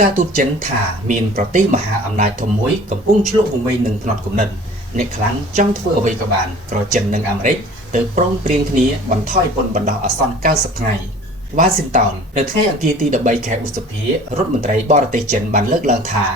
ការទូតចិនថាមានប្រទេសមហាអំណាចធំមួយកំពុងឆ្លក់វង្វេងនឹងផ្នត់គំនិតអ្នកខ្លាំងចង់ធ្វើអ្វីក៏បានក្រចិននិងអាមេរិកទៅព្រមព្រៀងគ្នាបន្ថយពន្ធបណ្ដោះអាសន្ន90ថ្ងៃវ៉ាស៊ីនតោននៅថ្ងៃអង្គារទី13ខែឧសភារដ្ឋមន្ត្រីបរទេសចិនបានលើកឡើងថា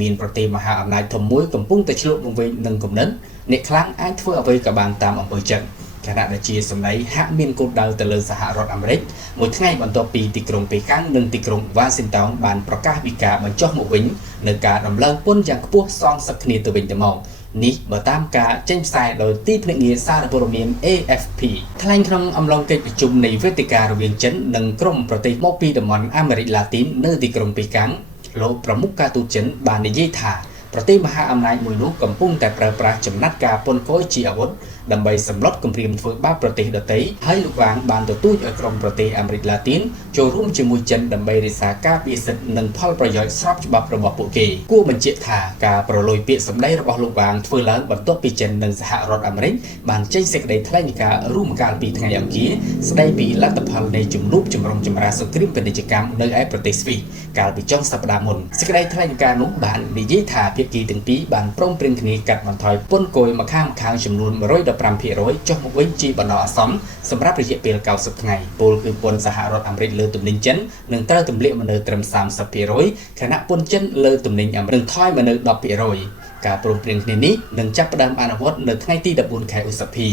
មានប្រទេសមហាអំណាចធំមួយកំពុងតែឆ្លក់វង្វេងនឹងគំនិតអ្នកខ្លាំងអាចធ្វើអ្វីក៏បានតាមអំពើចិនខណៈដែលជាសម្ដីហាក់មានគោលដៅទៅលើសហរដ្ឋអាមេរិកមួយថ្ងៃបន្ទាប់ពីទីក្រុងប៉េកាំងនិងទីក្រុងវ៉ាស៊ីនតោនបានប្រកាសពីការបញ្ចុះមកវិញនៅការដំឡើងពន្ធយ៉ាងខ្ពស់សងសឹកគ្នាទៅវិញទៅមកនេះបើតាមការចេញផ្សាយដោយទីភ្នាក់ងារសារព័ត៌មាន AFP ថ្លែងក្នុងអំឡុងកិច្ចប្រជុំនៃវេទិការវាងចិននិងក្រុមប្រទេសមកពីតំបន់អាមេរិកឡាទីននៅទីក្រុងប៉េកាំងលោកប្រមុខការទូតចិនបាននិយាយថាប្រទេសមហាអំណាចមួយនោះកំពុងតែប្រើប្រាស់ចំណាត់ការពន្ធគយជាអាវុធដើម្បីសម្លុតគំរាមធ្វើបាបប្រទេសដទៃហើយលោកវាងបានទទូចឲ្យក្រុមប្រទេសអាមេរិកឡាទីនចូលរួមជាមួយចិនដើម្បីរក្សាការពារសិទ្ធិនិងផលប្រយោជន៍ស្របច្បាប់របស់ពួកគេគួរបញ្ជាក់ថាការប្រឡូយពាក្យសម្ដីរបស់លោកវាងធ្វើឡើងបន្ទាប់ពីចិននិងសហរដ្ឋអាមេរិកបានចេញសេចក្តីថ្លែងការណ៍រួមកាលពីថ្ងៃអង្គារស្តីពីលទ្ធផលនៃជំនួបចម្រុងចម្រាសង្គ្រាមពាណិជ្ជកម្មនៅឯប្រទេសស្វីសកាលពីចុងសប្តាហ៍មុនសេចក្តីថ្លែងការណ៍នោះបាននិយាយថាភាគីទាំងពីរបានព្រមព្រៀងគ្នាកាត់បន្ថយពន្ធគយម្ខាងចំនួន 115% ចុះមកវិញជាបណ្ដោះអាសន្នសម្រាប់រយៈពេល90ថ្ងៃពលគឺពន្ធសហរដ្ឋអាមេរិកលើទំនិញចិននឹងត្រូវទម្លាក់មកនៅត្រឹម 30% ខណៈពន្ធចិនលើទំនិញអាមេរិកថយមកនៅ 10% ការព្រមព្រៀងគ្នានេះនឹងចាប់ផ្ដើមអនុវត្តនៅថ្ងៃទី14ខែឧសភា